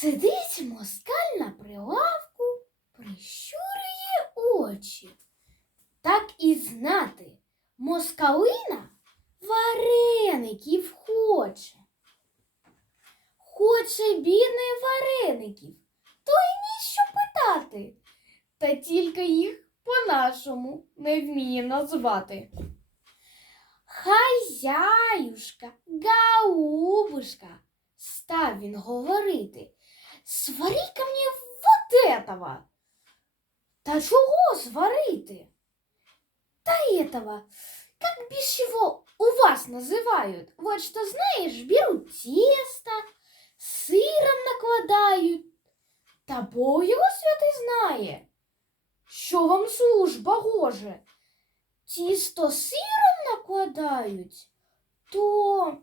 Сидить москаль на прилавку, прищурює очі. Так і знати, москалина вареників хоче. Хоче бідний вареників, то й ніщо питати, та тільки їх по-нашому не вміє назвати. Хазяюшка, голубушка, став він говорити, свари-ка мені вот этого. Та чого сварити? Та этого, как бишь его у вас называют? Вот что знаешь, берут тесто, сыром накладають. Та Бог його святий знає, що вам служба гоже. Тісто сиром накладають, то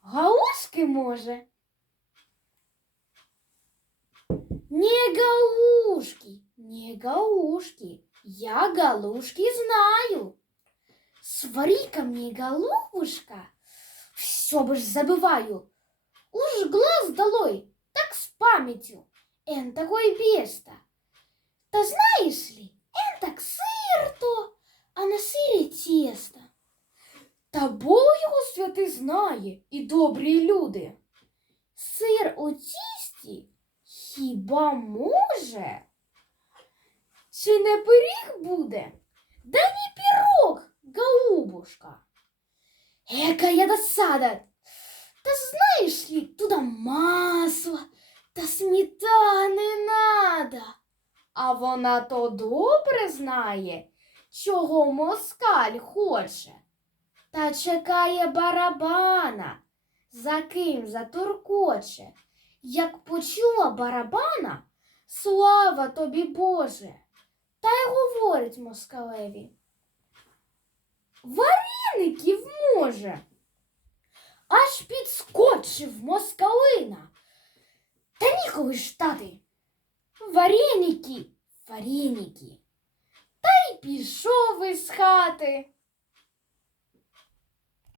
галушки може. Не галушки, не галушки, я галушки знаю. Свари-ка мне, голубушка, все бы ж забываю. Уж глаз долой, так с памятью, эн такой беста. Та знаешь ли, эн так сыр то, а на сирі тісто. Та Бог його святий знає і добрі люди. Сир у тісті хіба може? Чи не пиріг буде? Да не пирог, голубушка. Экая досада! Та знаешь ли, туда масло та сметани надо. А вона то добре знає, чого москаль хоче. Та чекає барабана, за ким затуркоче. Як почула барабана, слава тобі Боже. Та й говорить москалеві. Вареників може. Аж підскочив москалина. Та ніколи ж тати. Вареники, вареники. Та й пішов із хати.